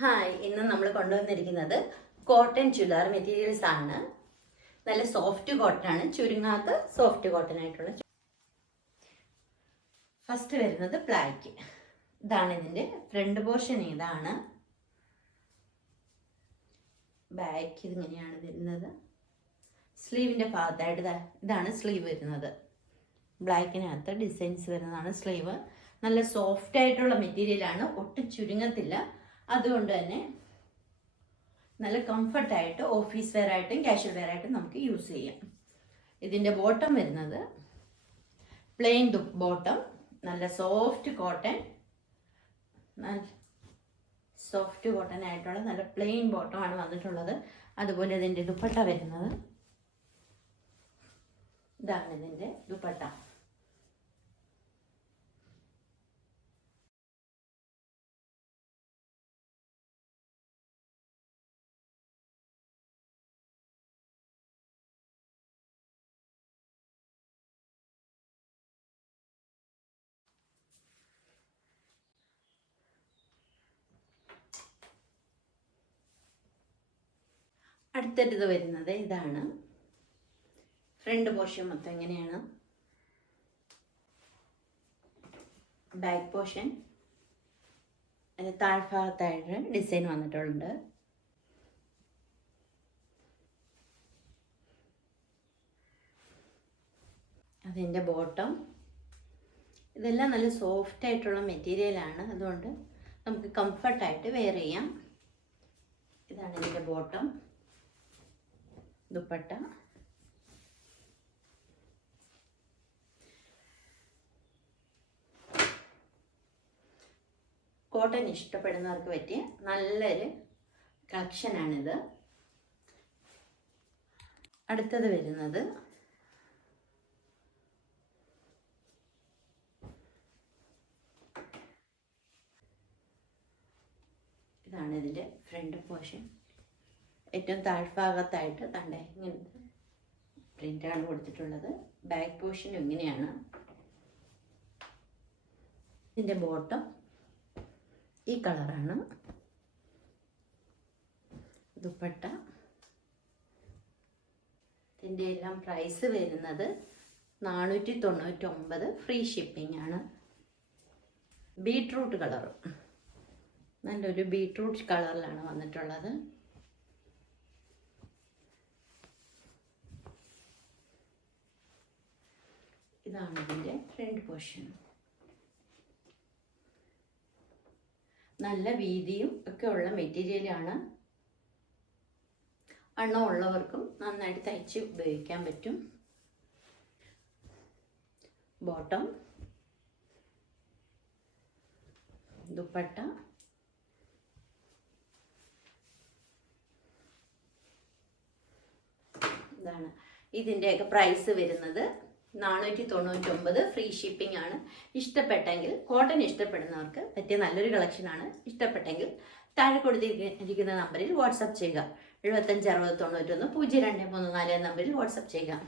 Hi ഇന്ന് നമ്മൾ കൊണ്ടുവന്നിരിക്കുന്നത് കോട്ടൺ ചുരിദാർ മെറ്റീരിയൽസ് ആണ്. നല്ല സോഫ്റ്റ് കോട്ടൺ ആണ്. ചുരുങ്ങാത്ത സോഫ്റ്റ് കോട്ടൺ ആയിട്ടുള്ള ഫസ്റ്റ് വരുന്നത് ബ്ലാക്ക് ഇതാണ് ഇതിന്റെ ഫ്രണ്ട് പോർഷൻ ഇതാണ് ബാക്ക് ഇതിങ്ങനെയാണ് വരുന്നത്. സ്ലീവിന്റെ ഭാഗത്തായിട്ട് ഇതാണ് സ്ലീവ് വരുന്നത്. ബ്ലാക്കിനകത്ത് ഡിസൈൻസ് വരുന്നതാണ് സ്ലീവ് നല്ല സോഫ്റ്റ് ആയിട്ടുള്ള മെറ്റീരിയലാണ് ഒട്ടും ചുരുങ്ങത്തില്ല. അതുകൊണ്ട് തന്നെ നല്ല കംഫർട്ടായിട്ട് ഓഫീസ് വെയർ ആയിട്ടും കാഷ്വൽ വെയർ ആയിട്ടും നമുക്ക് യൂസ് ചെയ്യാം. ഇതിന്റെ ബോട്ടം വരുന്നത് പ്ലെയിൻ ബോട്ടം നല്ല സോഫ്റ്റ് കോട്ടൺ നല്ല സോഫ്റ്റ് കോട്ടൺ ആയിട്ടുള്ള നല്ല പ്ലെയിൻ ബോട്ടം ആണ് വന്നിട്ടുള്ളത്. അതുപോലെ ഇതിന്റെ ദുപ്പട്ട വരുന്നത്. ഇതാണ് ഇതിന്റെ ദുപ്പട്ട. അടുത്തത് വരുന്നത് ഇതാണ്. ഫ്രണ്ട് പോർഷൻ മൊത്തം എങ്ങനെയാണ്? Back portion. അതിന് താഴ്ഭാഗത്തായിട്ട് ഡിസൈൻ വന്നിട്ടുണ്ട്. അതിന്റെ ബോട്ടം. ഇതെല്ലാം നല്ല സോഫ്റ്റ് ആയിട്ടുള്ള മെറ്റീരിയലാണ് അതുകൊണ്ട് നമുക്ക് കംഫർട്ടായിട്ട് വെയർ ചെയ്യാം. ഇതാണ് ഇതിന്റെ ബോട്ടം. ദുപ്പട്ട. കോട്ടൺ ഇഷ്ടപ്പെടുന്നവർക്ക് പറ്റിയ നല്ലൊരു കളക്ഷനാണിത്. അടുത്തത് വരുന്നത് ഇതാണ് ഇതിന്റെ ഫ്രണ്ട് പോർഷൻ. ഏറ്റവും താഴ്ഭാഗത്തായിട്ട് കണ്ടേ ഇങ്ങനത്തെ പ്രിന്റാണ് കൊടുത്തിട്ടുള്ളത്. ബാക്ക് പോർഷനും ഇങ്ങനെയാണ്. ഇതിന്റെ ബോട്ടം ഈ കളറാണ്. ദുപ്പട്ട. ഇതിന്റെ എല്ലാം പ്രൈസ് വരുന്നത് നാനൂറ്റി തൊണ്ണൂറ്റൊമ്പത് ഫ്രീ ഷിപ്പിംഗ് ആണ്. ബീട്രൂട്ട് കളർ നല്ലൊരു ബീട്രൂട്ട് കളറിലാണ് വന്നിട്ടുള്ളത്. ഇതാണ് ഇതിന്റെ ഫ്രണ്ട് പോർഷൻ. നല്ല വീതിയും ഒക്കെ ഉള്ള മെറ്റീരിയലാണ് ഉള്ളവർക്കും നന്നായിട്ട് തയ്ച്ച് ഉപയോഗിക്കാൻ പറ്റും. ബോട്ടം ദുപ്പട്ട ഇതാണ് ഇതിന്റെയൊക്കെ പ്രൈസ് വരുന്നത്. നാനൂറ്റി തൊണ്ണൂറ്റൊമ്പത് ഫ്രീ ഷിപ്പിംഗ് ആണ് ഇഷ്ടപ്പെട്ടെങ്കിൽ കോട്ടൺ ഇഷ്ടപ്പെടുന്നവർക്ക് പറ്റിയ നല്ലൊരു കളക്ഷനാണ് ഇഷ്ടപ്പെട്ടെങ്കിൽ താഴെ കൊടുത്തിരിക്കുന്ന നമ്പറിൽ വാട്സപ്പ് ചെയ്യുക. എഴുപത്തഞ്ച് അറുപത് തൊണ്ണൂറ്റൊന്ന് പൂജ്യം രണ്ട് മൂന്ന് നാല് നമ്പറിൽ വാട്സപ്പ് ചെയ്യുക.